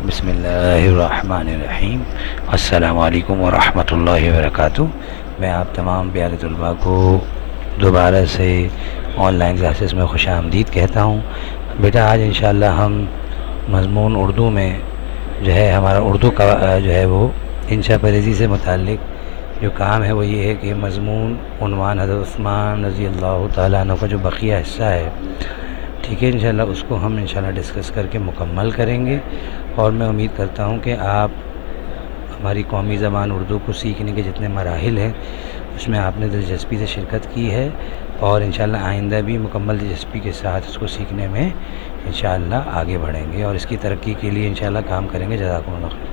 بسم اللہ الرحمن الرحیم۔ السلام علیکم ورحمۃ اللہ وبرکاتہ۔ میں آپ تمام پیارے طلباء کو دوبارہ سے آن لائن کلاسز میں خوش آمدید کہتا ہوں۔ بیٹا آج انشاءاللہ ہم مضمون اردو میں جو ہے ہمارا اردو کا جو ہے وہ انشاء پریزی سے متعلق جو کام ہے وہ یہ ہے کہ مضمون عنوان حضرت عثمان رضی اللہ تعالیٰ عنہ کا جو بقیہ حصہ ہے، ٹھیک ہے، انشاءاللہ اس کو ہم انشاءاللہ ڈسکس کر کے مکمل کریں گے، اور میں امید کرتا ہوں کہ آپ ہماری قومی زبان اردو کو سیکھنے کے جتنے مراحل ہیں اس میں آپ نے دلچسپی سے شرکت کی ہے، اور انشاءاللہ آئندہ بھی مکمل دلچسپی کے ساتھ اس کو سیکھنے میں انشاءاللہ آگے بڑھیں گے اور اس کی ترقی کے لیے انشاءاللہ کام کریں گے۔ جزاکم اللہ خیر۔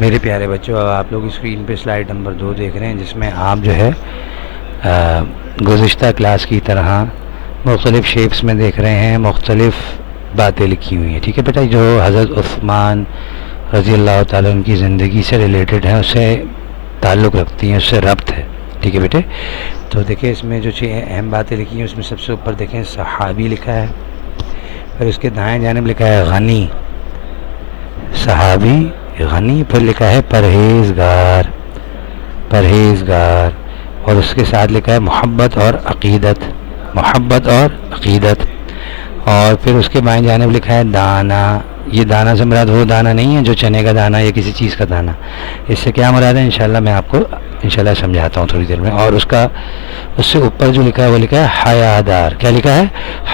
میرے پیارے بچوں، اب آپ لوگ اسکرین پہ سلائیڈ نمبر 2 دیکھ رہے ہیں، جس میں آپ جو ہے گزشتہ کلاس کی طرح مختلف شیپس میں دیکھ رہے ہیں، مختلف باتیں لکھی ہوئی ہیں، ٹھیک ہے بیٹا، جو حضرت عثمان رضی اللہ تعالیٰ ان کی زندگی سے ریلیٹڈ ہیں، اس سے تعلق رکھتی ہیں، اس سے ربط ہے، ٹھیک ہے بیٹے۔ تو دیکھیں اس میں جو اہم باتیں لکھی ہیں اس میں سب سے اوپر دیکھیں صحابی لکھا ہے، پھر اس کے دائیں جانب لکھا ہے غنی، صحابی غنی، پھر لکھا ہے پرہیزگار، پرہیزگار، اور اس کے ساتھ لکھا ہے محبت اور عقیدت، محبت اور عقیدت، اور پھر اس کے بائیں جانب لکھا ہے دانا۔ یہ دانا سے مراد وہ دانا نہیں ہے جو چنے کا دانا یا کسی چیز کا دانا، اس سے کیا مراد ہے انشاءاللہ میں آپ کو انشاءاللہ سمجھاتا ہوں تھوڑی دیر میں۔ اور اس سے اوپر جو لکھا ہے وہ لکھا ہے حیادار، کیا لکھا ہے؟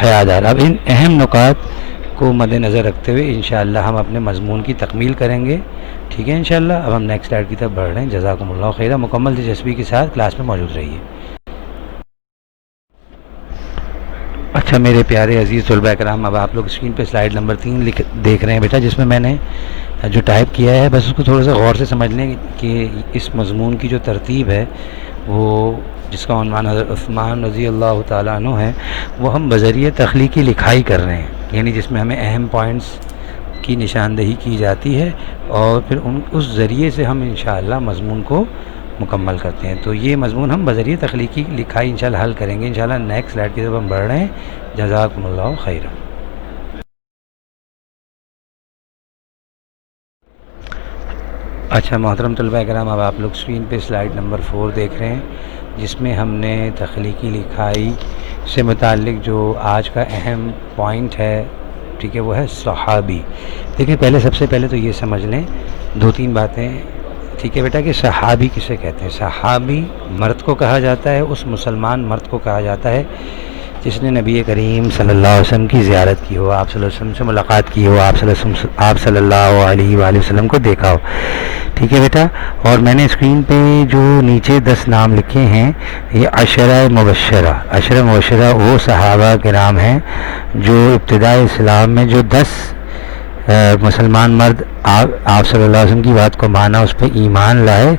حیادار۔ اب ان اہم نکات کو مد نظر رکھتے ہوئے انشاءاللہ ہم اپنے مضمون کی تکمیل کریں گے، ٹھیک ہے انشاءاللہ۔ اب ہم نیکسٹ سلائیڈ کی طرف بڑھ رہے ہیں۔ جزاکم اللہ خیرہ، مکمل دلچسپی کے ساتھ کلاس میں موجود رہیے۔ اچھا میرے پیارے عزیز طلباء کرام، اب آپ لوگ اسکرین پہ سلائیڈ نمبر 3 دیکھ رہے ہیں بیٹا، جس میں میں نے جو ٹائپ کیا ہے بس اس کو تھوڑا سا غور سے سمجھ لیں کہ اس مضمون کی جو ترتیب ہے وہ جس کا عنوان حضرت عثمان رضی اللہ تعالیٰ عنہ ہے، وہ ہم بذریعہ تخلیقی لکھائی کر رہے ہیں، یعنی جس میں ہمیں اہم پوائنٹس کی نشاندہی کی جاتی ہے اور پھر اس ذریعے سے ہم انشاءاللہ مضمون کو مکمل کرتے ہیں۔ تو یہ مضمون ہم بذریعہ تخلیقی لکھائی انشاءاللہ حل کریں گے انشاءاللہ۔ نیکسٹ سلائیڈ کی طرف ہم بڑھ رہے ہیں۔ جزاکم اللہ خیرہ۔ اچھا محترم طلباء کرام، اب آپ لوگ اسکرین پہ سلائیڈ نمبر 4 دیکھ رہے ہیں، جس میں ہم نے تخلیقی لکھائی سے متعلق جو آج کا اہم پوائنٹ ہے، ٹھیک ہے، وہ ہے صحابی۔ دیکھیں پہلے سب سے پہلے تو یہ سمجھ لیں 2-3 باتیں، ٹھیک ہے بیٹا، کہ صحابی کسے کہتے ہیں۔ صحابی مرد کو کہا جاتا ہے، اس مسلمان مرد کو کہا جاتا ہے جس نے نبی کریم صلی اللہ علیہ وسلم کی زیارت کی ہو، آپ صلی اللہ علیہ وسلم سے ملاقات کی ہو، آپ صلی اللہ علیہ وآلہ وسلم کو دیکھا ہو، ٹھیک ہے بیٹا۔ اور میں نے اسکرین پہ جو نیچے 10 نام لکھے ہیں، یہ عشرہ مبشرہ وہ صحابہ کے نام ہیں جو ابتداء اسلام میں جو 10 مسلمان مرد آپ صلی اللہ علیہ وسلم کی بات کو مانا، اس پہ ایمان لائے،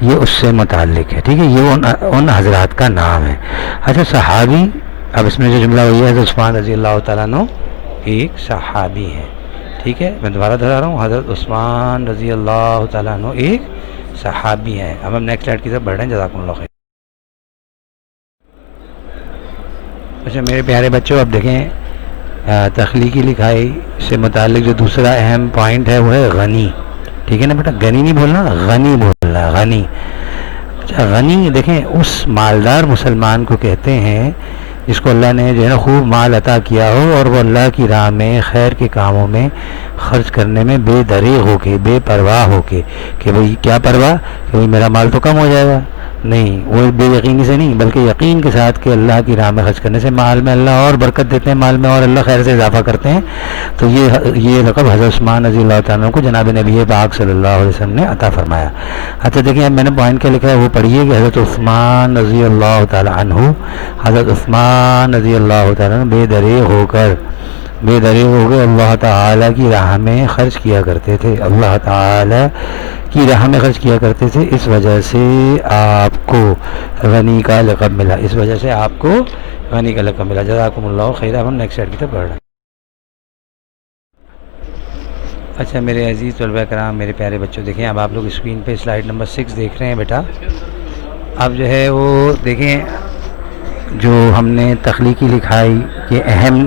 یہ اس سے متعلق ہے، ٹھیک ہے، یہ ان حضرات کا نام ہے۔ اچھا صحابی، اب اس میں جو جملہ ہوئی ہے حضرت عثمان رضی اللہ تعالیٰ عنہ ایک صحابی ہے، ٹھیک ہے، میں دوبارہ دہرا رہا ہوں، حضرت عثمان رضی اللہ تعالیٰ عنہ ایک صحابی ہیں۔ اب ہم نیکسٹ سلائیڈ کی طرف بڑھ رہے ہیں۔ جزاکم اللہ خیر۔ اچھا میرے پیارے بچوں، اب دیکھیں تخلیقی لکھائی سے متعلق جو دوسرا اہم پوائنٹ ہے وہ ہے غنی، ٹھیک ہے نا بیٹا، غنی نہیں بولنا، غنی بولنا، غنی۔ اچھا غنی دیکھیں اس مالدار مسلمان کو کہتے ہیں جس کو اللہ نے جو ہے نا خوب مال عطا کیا ہو اور وہ اللہ کی راہ میں خیر کے کاموں میں خرچ کرنے میں بے دریغ ہو کے، بے پرواہ ہو کے، کہ بھئی کیا پرواہ کہ بھئی میرا مال تو کم ہو جائے گا، نہیں، وہ بے یقینی سے نہیں بلکہ یقین کے ساتھ کہ اللہ کی راہ میں خرچ کرنے سے مال میں اللہ اور برکت دیتے ہیں، مال میں اور اللہ خیر سے اضافہ کرتے ہیں۔ تو یہ لقب حضرت عثمان رضی اللہ تعالیٰ عنہ کو جناب نبی پاک صلی اللہ علیہ وسلم نے عطا فرمایا۔ اچھا دیکھیں اب میں نے پوائنٹ کیا لکھا ہے وہ پڑھیے کہ حضرت عثمان رضی اللہ تعالیٰ عنہ، حضرت عثمان رضی اللہ تعالیٰ عنہ بے دریغ ہو کے اللہ تعالیٰ کی راہ میں خرچ کیا کرتے تھے، اللہ تعالیٰ کی راہ میں خرچ کیا کرتے تھے، اس وجہ سے آپ کو غنی کا لقب ملا، اس وجہ سے آپ کو غنی کا لقب ملا۔ جزاکم اللہ خیرہ۔ ہم نیکسٹ سلائیڈ کی طرف بڑھ رہے ہیں۔ اچھا میرے عزیز طلباء کرام، میرے پیارے بچوں، دیکھیں اب آپ لوگ اسکرین پہ سلائیڈ نمبر 6 دیکھ رہے ہیں بیٹا۔ اب جو ہے وہ دیکھیں جو ہم نے تخلیقی لکھائی کے اہم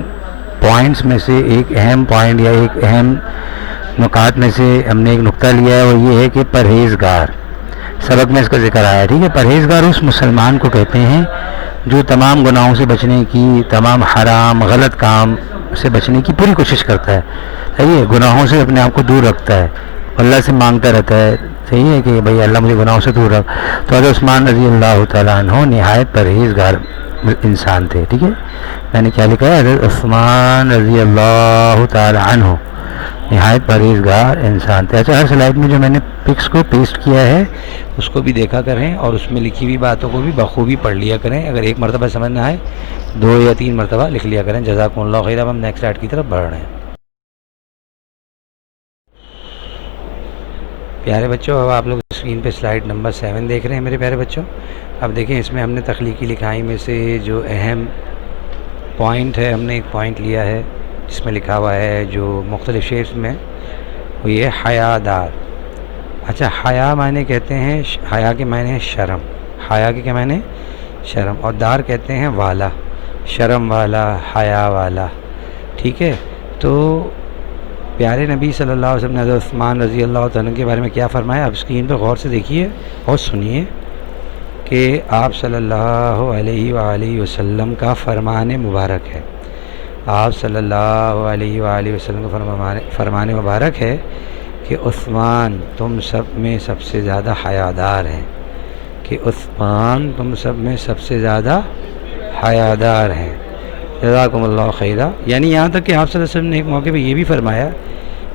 پوائنٹس میں سے ایک اہم پوائنٹ یا ایک اہم نکات میں سے ہم نے ایک نقطہ لیا ہے، وہ یہ ہے کہ پرہیزگار، سبق میں اس کا ذکر آیا، ٹھیک ہے۔ پرہیزگار اس مسلمان کو کہتے ہیں جو تمام گناہوں سے بچنے کی، تمام حرام غلط کام سے بچنے کی پوری کوشش کرتا ہے، صحیح ہے، گناہوں سے اپنے آپ کو دور رکھتا ہے، اللہ سے مانگتا رہتا ہے، صحیح ہے کہ بھئی اللہ مجھے گناہوں سے دور رکھ۔ تو حضرت عثمان رضی اللہ تعالیٰ عنہ نہایت پرہیزگار انسان تھے، ٹھیک ہے۔ میں نے کیا لکھا ہے؟ حضرت عثمان رضی اللہ تعالیٰ عنہ نہایت پرہیزگار انسان تھے۔ اچھا، ہر سلائڈ میں جو میں نے پکس کو پیسٹ کیا ہے اس کو بھی دیکھا کریں، اور اس میں لکھی ہوئی باتوں کو بھی بخوبی پڑھ لیا کریں، اگر ایک مرتبہ سمجھ نہ آئے 2 یا 3 مرتبہ لکھ لیا کریں۔ جزاکم اللہ خیر۔ اب ہم نیکسٹ سلائڈ کی طرف بڑھ رہے ہیں۔ پیارے بچوں، اب آپ لوگ اسکرین پہ سلائڈ نمبر 7 دیکھ رہے ہیں میرے پیارے بچوں۔ اب دیکھیں، اس میں ہم نے تخلیقی لکھائی میں سے جو اہم پوائنٹ ہے، ہم نے ایک پوائنٹ لیا ہے جس میں لکھا ہوا ہے جو مختلف شیپس میں، وہ یہ حیا دار۔ اچھا، حیا معنی کہتے ہیں، حیا کے معنی ہے شرم، حیا کے کیا معنی؟ شرم، اور دار کہتے ہیں والا، شرم والا، حیا والا، ٹھیک ہے۔ تو پیارے نبی صلی اللہ علیہ وسلم نے حضرت عثمان رضی اللہ تعالیٰ کے بارے میں کیا فرمایا؟ اب اسکرین پہ غور سے دیکھیے اور سنیے کہ آپ صلی اللہ علیہ وآلہ وسلم کا فرمان مبارک ہے، آپ صلی اللہ علیہ وآلہ وسلم کا فرمان مبارک ہے کہ عثمان تم سب میں سب سے زیادہ حیادار ہیں، کہ عثمان تم سب میں سب سے زیادہ حیادار ہیں۔ جزاکم اللہ خیرہ۔ یعنی یہاں تک کہ آپ صلی اللہ علیہ وسلم نے ایک موقع پہ یہ بھی فرمایا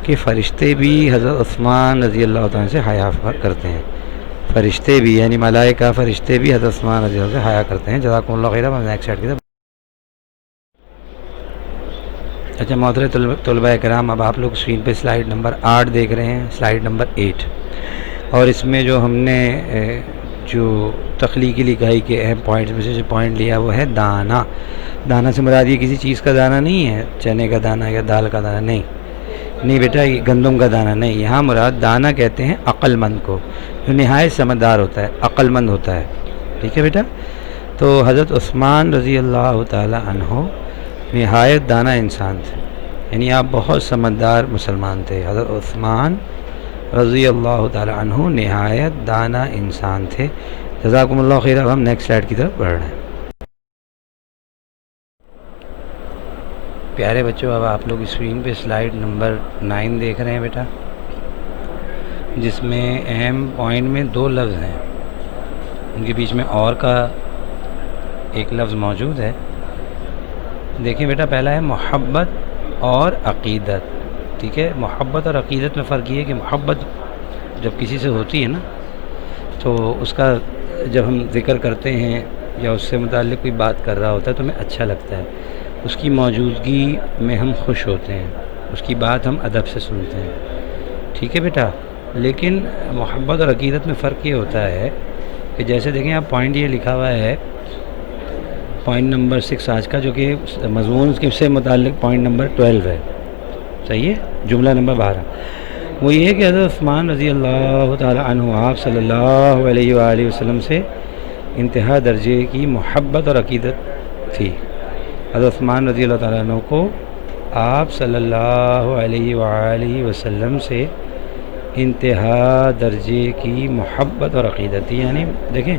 کہ فرشتے بھی حضرت عثمان رضی اللہ تعالیٰ سے حیا کرتے ہیں، فرشتے بھی، یعنی ملائکہ فرشتے بھی حضرت عثمان رضی اللہ سے حیا کرتے ہیں۔ جزاکم اللہ خیرہ۔ ہم نیکسٹ سلائڈ کی طرف۔ اچھا محترم طلباء کرام، اب آپ لوگ اسکرین پہ سلائڈ نمبر 8 دیکھ رہے ہیں، سلائڈ نمبر 8، اور اس میں جو ہم نے جو تخلیقی لکھائی کے اہم پوائنٹس میں سے جو پوائنٹ لیا وہ ہے دانہ۔ دانہ سے مراد یہ کسی چیز کا دانہ نہیں ہے، چنے کا دانہ یا دال کا دانہ نہیں بیٹا، یہ گندم کا دانہ نہیں، یہاں مراد دانہ کہتے ہیں عقل مند کو، جو نہایت سمجھدار ہوتا ہے، عقل مند ہوتا ہے، ٹھیک ہے بیٹا۔ تو حضرت عثمان رضی اللہ تعالی عنہ نہایت دانہ انسان تھے، یعنی آپ بہت سمجھدار مسلمان تھے۔ حضرت عثمان رضی اللہ تعالی عنہ نہایت دانہ انسان تھے۔ جزاکم اللہ خیر۔ اب ہم نیکسٹ سلائڈ کی طرف بڑھ رہے ہیں۔ پیارے بچوں، اب آپ لوگ اسکرین پہ سلائڈ نمبر 9 دیکھ رہے ہیں بیٹا، جس میں اہم پوائنٹ میں 2 لفظ ہیں، ان کے بیچ میں اور کا ایک لفظ موجود ہے۔ دیکھیں بیٹا، پہلا ہے محبت اور عقیدت، ٹھیک ہے۔ محبت اور عقیدت میں فرق یہ ہے کہ محبت جب کسی سے ہوتی ہے نا، تو اس کا جب ہم ذکر کرتے ہیں یا اس سے متعلق کوئی بات کر رہا ہوتا ہے تو ہمیں اچھا لگتا ہے، اس کی موجودگی میں ہم خوش ہوتے ہیں، اس کی بات ہم ادب سے سنتے ہیں، ٹھیک ہے بیٹا۔ لیکن محبت اور عقیدت میں فرق یہ ہوتا ہے کہ جیسے دیکھیں آپ پوائنٹ یہ لکھا ہوا ہے، پوائنٹ نمبر 6 آج کا، جو کہ مضمون سے متعلق پوائنٹ نمبر 12 ہے، صحیح ہے، جملہ نمبر 12، وہ یہ ہے کہ حضرت عثمان رضی اللہ تعالی عنہ آپ صلی اللہ علیہ وآلہ وسلم سے انتہا درجے کی محبت اور عقیدت تھی۔ حضرت عثمان رضی اللہ تعالیٰ عنہ کو آپ صلی اللہ علیہ وآلہ وسلم سے انتہا درجے کی محبت اور عقیدت تھی۔ یعنی دیکھیں،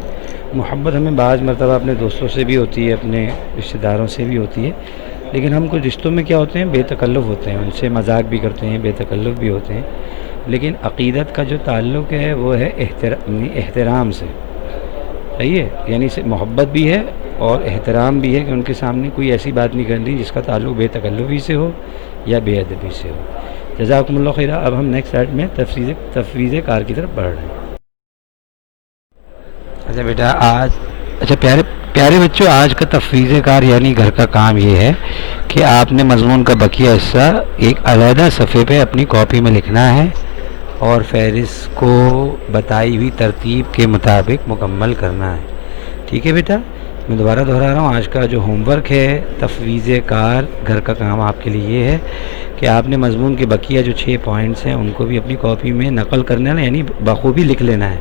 محبت ہمیں بعض مرتبہ اپنے دوستوں سے بھی ہوتی ہے، اپنے رشتہ داروں سے بھی ہوتی ہے، لیکن ہم کچھ رشتوں میں کیا ہوتے ہیں، بے تکلف ہوتے ہیں، ان سے مذاق بھی کرتے ہیں، بے تکلف بھی ہوتے ہیں۔ لیکن عقیدت کا جو تعلق ہے وہ ہے احترام سے، صحیح ہے، یعنی محبت بھی ہے اور احترام بھی ہے کہ ان کے سامنے کوئی ایسی بات نہیں کرنی جس کا تعلق بے تکلفی سے ہو یا بے ادبی سے ہو۔ جزاکم اللہ خیر۔ اب ہم نیکسٹ سلائڈ میں تفویض کار کی طرف بڑھ رہے ہیں۔ اچھا بیٹا، پیارے بچوں، آج کا تفویض کار یعنی گھر کا کام یہ ہے کہ آپ نے مضمون کا بقیہ حصہ ایک علیحدہ صفحے پہ اپنی کاپی میں لکھنا ہے اور فہرست کو بتائی ہوئی ترتیب کے مطابق مکمل کرنا ہے، ٹھیک ہے بیٹا۔ میں دوبارہ دہرا رہا ہوں، آج کا جو ہوم ورک ہے تفویض کار گھر کا کام آپ کے لیے یہ ہے کہ آپ نے مضمون کے بقیہ جو 6 پوائنٹس ہیں ان کو بھی اپنی کاپی میں نقل کرنا ہے، یعنی بخوبی لکھ لینا ہے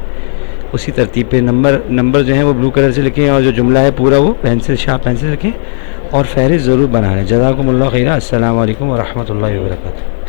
اسی ترتیب پہ۔ نمبر جو ہیں وہ بلو کلر سے لکھیں، اور جو جملہ ہے پورا وہ شارپ پینسل لکھیں، اور فہرست ضرور بنا لیں. جزاکم اللہ خیرہ. السلام علیکم ورحمۃ اللہ وبرکاتہ.